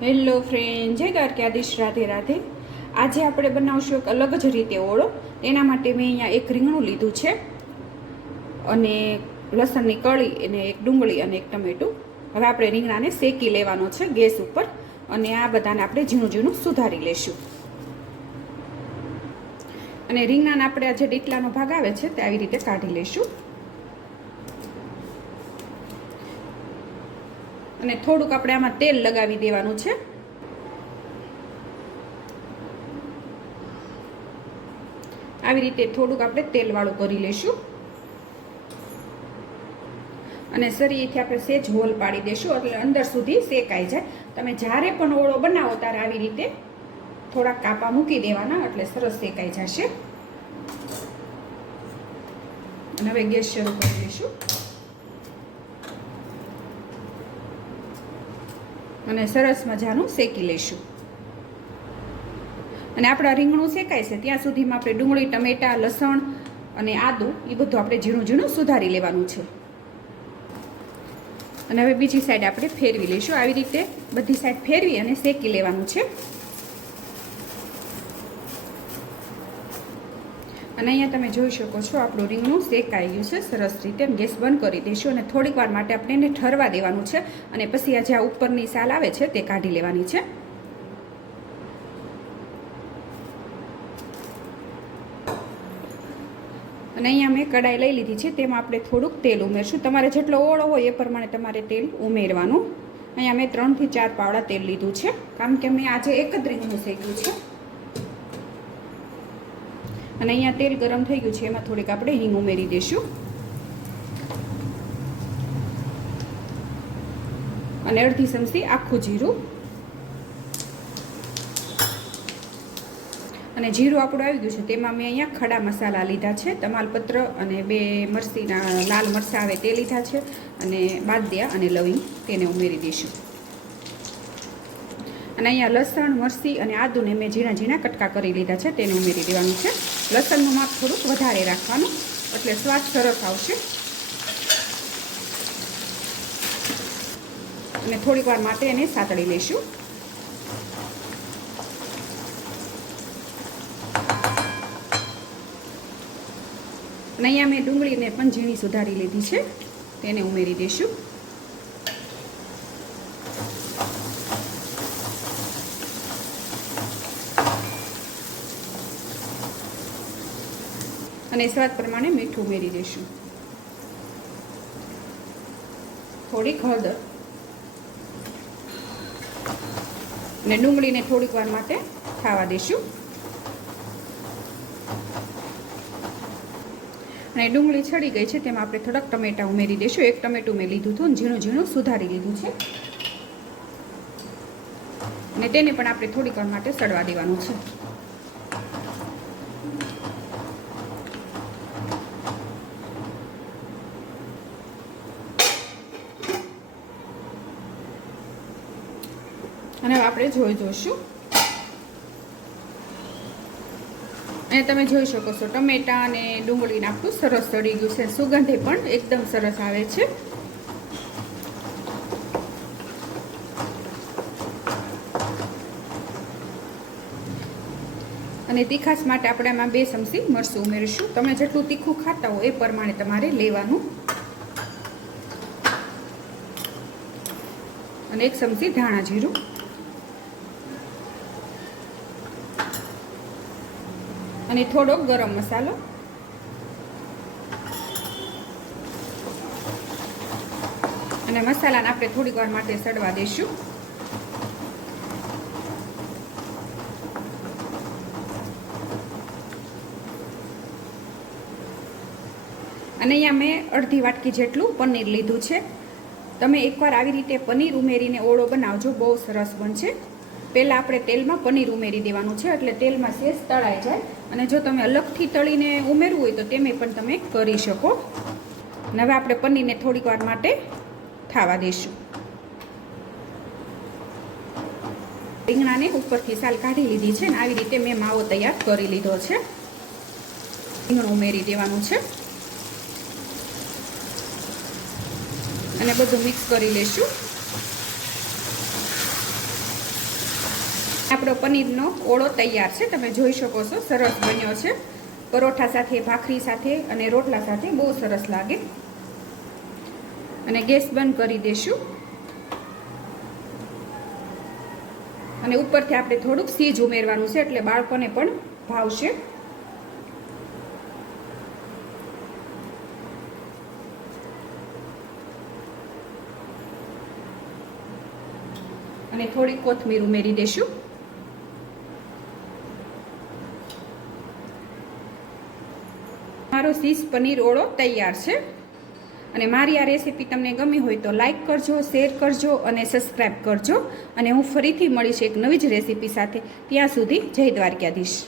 Hello friend જય દ્વારકાધીશ. રાધે રાધે. આજે આપણે બનાવશું એક અલગ જ રીતે ઓળો. તેના માટે મેં અહીંયા એક રીંગણું લીધું છે અને લસણની કળી અને એક ડુંગળી અને એક ટમેટું. હવે આપણે રીંગણાને શેકી લેવાનો છે ગેસ ઉપર અને આ બધાને આપણે ઝીણું ઝીણું સુધારી લેશું. અને રીંગણાના આપણે આ જે ડીટલાનો ભાગ આવે છે તે આવી રીતે કાઢી લેશું. અને થોડુંક આપણે આમાં તેલ લગાવી દેવાનું છે. આવી રીતે થોડુંક આપણે તેલવાળું કરી લઈશું. અને સરીથી આપણે સેજ હોલ પાડી દેશું, એટલે અંદર સુધી શેકાઈ જાય. તમે જ્યારે પણ ઓળો બનાવો ત્યારે આવી રીતે થોડાક કાપા મૂકી દેવાના, એટલે સરસ શેકાઈ જશે. અને હવે ગેસ શરૂ કરી દઈશું. અને સરસ મજાનું શેકી લઈશું. અને આપણા રીંગણું શેકાય છે, ત્યાં સુધીમાં આપણે ડુંગળી, ટમેટા, લસણ અને આદું, એ બધું આપણે ઝીણું ઝીણું સુધારી લેવાનું છે. અને હવે બીજી સાઈડ આપણે ફેરવી લઈશું. આવી રીતે બધી સાઈડ ફેરવી અને શેકી લેવાનું છે. અને અહીંયા તમે જોઈ શકો છો, આપણું રીંગણું શેકાઈ ગયું છે, સરસ રીતે ગેસ બંધ કરી દઈશું અને થોડીક વાર માટે આપણે એને ઠરવા દેવાનું છે અને પછી આ જે આ ઉપરની સાલ આવે છે તે કાઢી લેવાની છે. અને અહીંયા મેં કડાઈ લઈ લીધી છે, તેમાં આપણે થોડુંક તેલ ઉમેરશું. તમારે જેટલો ઓળો હોય એ પ્રમાણે તમારે તેલ ઉમેરવાનું. અહીંયા મેં ત્રણથી ચાર પાવડા તેલ લીધું છે. કારણ કે મેં આજે એક જ રીંગણું શેક્યું છે. અને અહીંયા તેલ ગરમ થઈ ગયું છે, એમાં થોડીક આપણે હિંગ ઉમેરી દઈશું. અને અડધી ચમચી આખું જીરું. અને જીરું આપણું આવી ગયું છે, તેમાં મેં અહીંયા ખડા મસાલા લીધા છે, તમાલપત્ર અને બે મરસીના લાલ મરચાં આવે તે લીધા છે, અને બાદિયા અને લવિંગ તેને ઉમેરી દઈશું. અને અહીંયા લસણ, મરસી અને આદુને મેં ઝીણા ઝીણા કટકા કરી લીધા છે, તેને ઉમેરી દેવાનું છે. લસણનું માપ થોડુંક વધારે રાખવાનું, એટલે સ્વાદ સરસ આવશે. અને થોડીક વાર માટે એને સાતળી લઈશું. અને અહીંયા મેં ડુંગળીને પણ ઝીણી સુધારી લીધી છે, તેને ઉમેરી દઈશું. અને સ્વાદ પ્રમાણે મીઠું ઉમેરી દઈશું થોડીક હળદર. અને ડુંગળીને થોડીક વાર માટે ખાવા દઈશું. અને ડુંગળી છડી ગઈ છે, તેમાં આપણે થોડાક ટમેટા ઉમેરી દઈશું. એક ટમેટું મેં લીધું હતું ઝીણું ઝીણું સુધારી લીધું છે. અને તેને પણ આપણે થોડીક વાર માટે સડવા દેવાનું છે. અને આપણે જોઈ જોઈશું. અને તમે જોઈ શકો છો, ટમેટા અને ડુંગળી નાખવું સરસ સડી ગયું છે. સુગંધે પણ એકદમ સરસ આવે છે. અને તીખાશ માટે આપણે આમાં બે ચમચી મરચું ઉમેરીશું. તમે જેટલું તીખું ખાતા હો એ પ્રમાણે તમારે લેવાનું. અને એક ચમચી ધાણા જીરું. અને થોડોક ગરમ મસાલો. અને મસાલાને આપણે થોડીક વાર માટે સડવા દઈશું. અને અહીંયા મેં અડધી વાટકી જેટલું પનીર લીધું છે. તમે એકવાર આવી રીતે પનીર ઉમેરીને ઓળો બનાવજો, બહુ સરસ બનશે. પહેલાં આપણે તેલમાં પનીર ઉમેરી દેવાનું છે, એટલે તેલમાં શેષ તળાઈ જાય. અને જો તમે અલગથી તળીને ઉમેરવું હોય તો તેમે પણ તમે કરી શકો. અને હવે આપણે પનીરને થોડીક વાર માટે થાવા દઈશું. રીંગણાને ઉપરથી સાલ કાઢી લીધી છે અને આવી રીતે મેં માવો તૈયાર કરી લીધો છે. રીંગણું ઉમેરી દેવાનું છે. અને બધું મિક્સ કરી લઈશું આપણો પનીરનો ઓળો તૈયાર છે. તમે જોઈ શકો છો, સરસ બન્યો છે. પરોઠા સાથે, ભાખરી સાથે અને રોટલા સાથે બહુ સરસ લાગે. અને ગેસ બંધ કરી દેશું. અને ઉપરથી આપણે થોડુંક સીજ ઉમેરવાનું છે, એટલે બાળકોને પણ ભાવશે. અને થોડી કોથમીર ઉમેરી દેશું. મારો પનીર ઓળો તૈયાર છે. અને મારી આ રેસીપી તમને ગમી હોય તો લાઇક કરજો, શેર કરજો અને સબસ્ક્રાઈબ કરજો. અને હું ફરીથી મળીશ એક નવી જ રેસીપી સાથે. ત્યાં સુધી જય દ્વારકાધીશ.